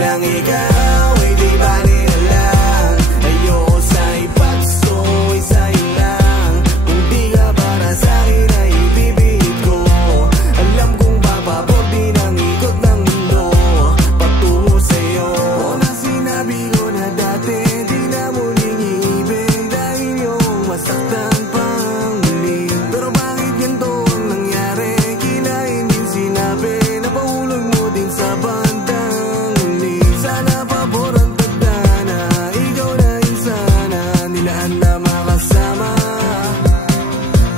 lang ikaw ay di ba nilalang. Ayoko sa iba, gusto ko sa'yo lang. Kung di ka para sa'kin ay ibibigit ko. Alam kong papabor din ang ikot ng mundo patungo sa'yo. O na sinabi ko na dati, di na muling iibig dahil yung masaktan pang muli. Pero bakit ganito ang nangyari? Kinain din sinabi na pahulog mo din sa bandang huli. Sana pabor ang tagdana, ikaw na rin sana nilaan na makasama.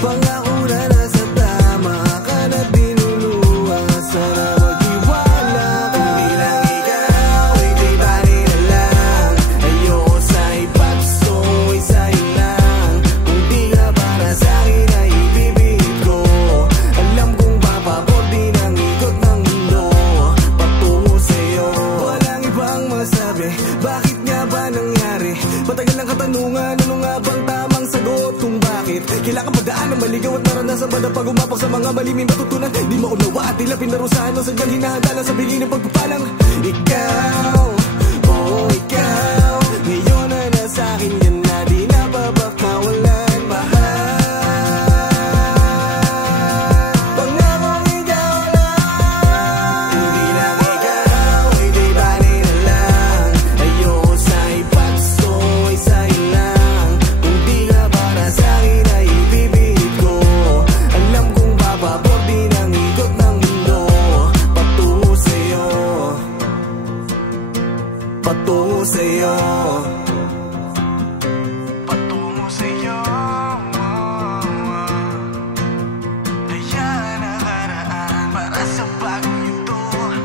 Pangako na nasa tama ka na dinuluha. Sana maghiwala ka. Kung di lang ikaw ay di ba nilalang. Ayoko sa iba, gusto ko sa'yo lang. Kung di ka para sa'kin ay ibibigit ko. Alam kong papabor din ang ikot ng mundo patungo sa'yo. Walang ibang masabi, bakit nga ba nangyari? Matagal ang katanungan, ano nga bang tamang sagot kung bakit? Kailangan padaan ng maligaw at naranasan ba na pag umapak sa mga mali may matutunan? Di maunawa at tila pinarusahan ng sadyang hinahanda lang sa bigay ng pagpapalang. Ikaw, oo ikaw, ngayon na nasa'kin yan na di na babakawalan. Mahal, pangakong ikaw lang. Kung di lang ikaw ay di ba nilalang. Ayoko sa iba, gusto ko sa'yo lang. Kung di ka para sa'kin ay ibibigit ko. Alam kong papabor din ang ikot ng mundo patungo sa'yo. Patungo sa'yo. Patungo sa'yo. Kaya nakaraan para sa bagong yugto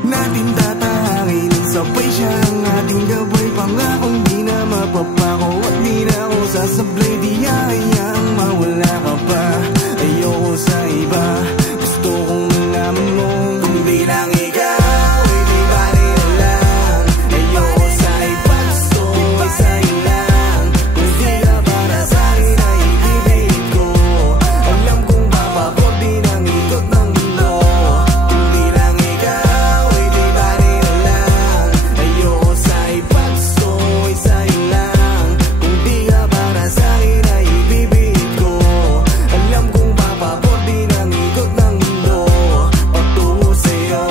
natin tatangin. Sabay siya ang ating gabay. Pangakong di na mapapako at di na ako sasablay. Di hayang mawala ka pa. Ayoko sa iba, gusto kong malaman mo. Kung di lang ikaw ay di ba nilalang. Ayoko sa iba, gusto ko sa'yo lang. Kung di ka para sa'kin ay ibibigit ko. Alam kong papabor din ang ikot ng mundo. Kung di lang ikaw ay di ba nilalang. Ayoko sa iba, gusto ko sa'yo lang. Kung di ka para sa'kin ay ibibigit ko. Alam kong papabor din ang ikot ng mundo patungo sa'yo.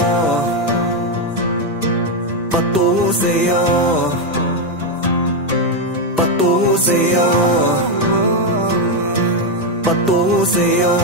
Patungo sa'yo. Patungo sa'yo. Patungo sa'yo.